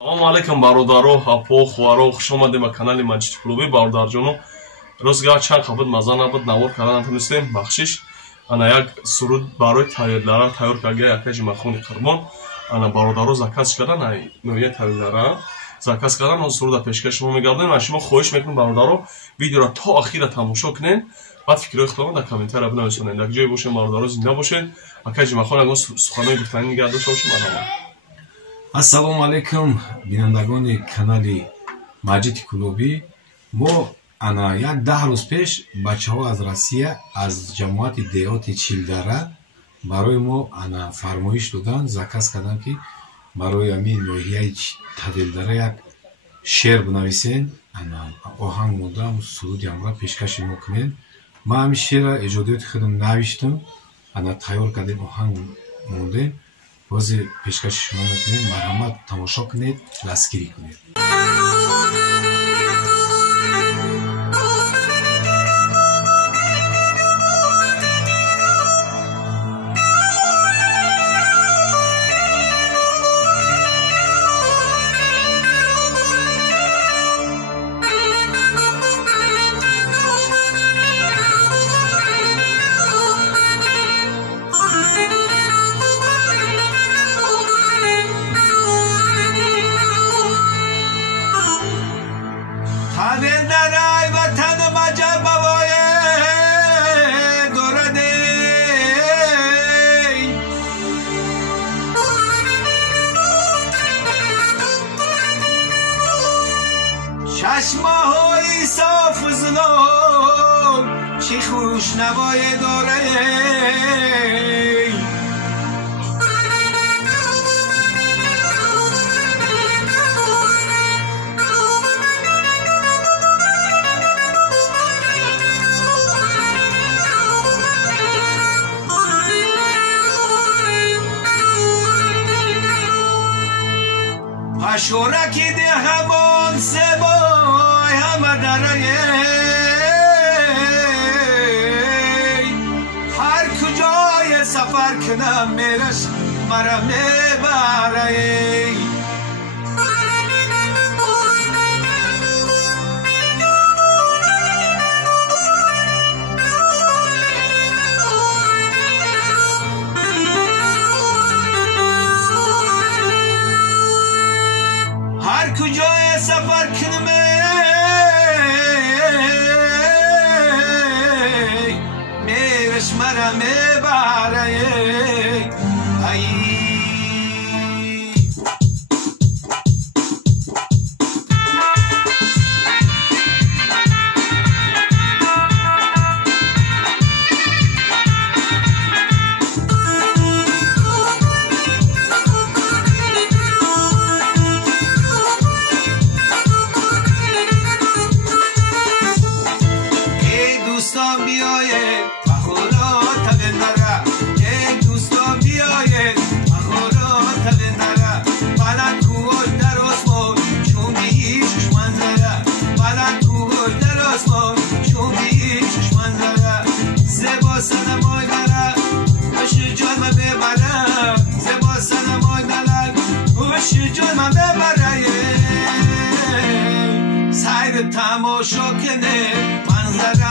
Салому алейкум бародаро, ҳапо, хуаро, хуш омадем ба канали Маҷид Клуби. Бародарҷоно, рӯз гар чанд хабад маза набуд навор кардан натонистем. Бахшиш ана як суруд барои тавирлара тайёр карда якаҷи махони Қирмон. Ана бародаро заказ кардан ай ноя тавирлара заказ кардан он суруда пешкаш шумо мегардем. Ана шумо хоҳиш мекунам бародаро видеоро то охира тамошо кунед. баъд фикрҳои худтон дар комментария бинависонед. як ҷое бошед бародаро зинда бошед. Акаҷи махон агон суханои гуфтанӣ нигаҳ дошта бошед. марҳамат. Ассалому алейкум бинандагони канали Маҷид Клуби. Мо ана як 10 рӯз пеш бачаҳо аз Россия аз ҷамоати деҳоти Чилдара барои мо ана фармоиш додан, заказ кардан ки барои амин ноҳияи Тавилдара як шеър бинависен. ана оҳанг монда суруди амра пешкаши мо кунед. Ман ҳамин шеърро эҷодиёти худам навиштам, ана тайёр кардем, оҳанг мондем. Бози пешкаши шумо мекунем. Марҳамат, тамошо кунед, дастгирӣ кунед. Tavildaray vatanım acab bavoye doradey Şaşmahoy safızlom çi xuş navoye doradey Pashoraki de hamon seboy hamadaraye har kujoye safar kunam merash mara mebaraye هر کجای سفر کنم میرش مرا میبره ای دوستان بیایید بخورا تبندره دوستان بیایید بخورا تبندره بلد کوی در آسمان شومی شش منظره بلد کوی در آسمان شومی شش منظره زبا سنمای نره خوش جان ما ببره زبا سنمای نره خوش جان ما ببره سیر تماشا کنه منظره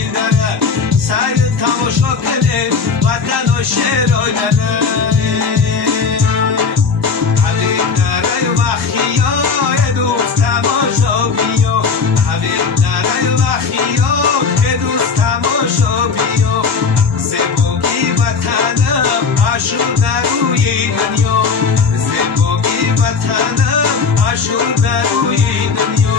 Çildere, saydı tamaşa kene, vatan o şer oynane. Habibnare vaxiyo, edus tamaşa biyo. Habibnare vaxiyo, edus tamaşa biyo. Zebogi vatanım, aşur daruyi dünya. Zebogi vatanım, aşur daruyi dünya.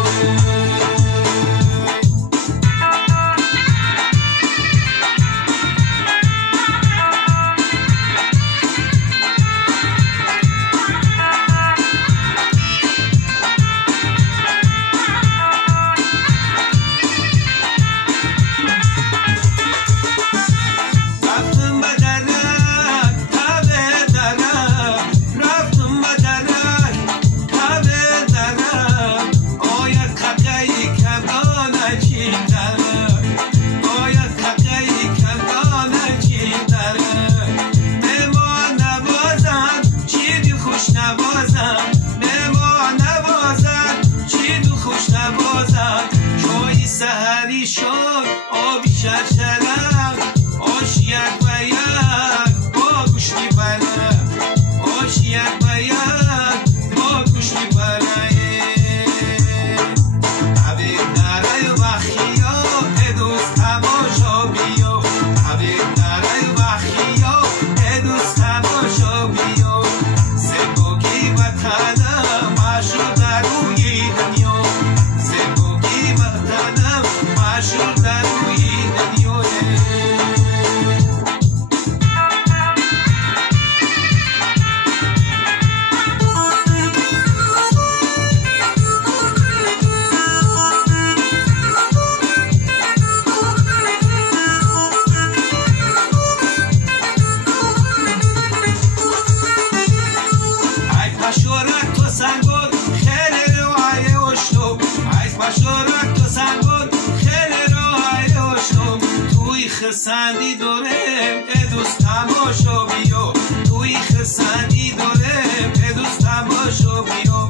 خرسندی دارم ای دوست تماشا بیا توی خرسندی دارم ای دوست تماشا بیا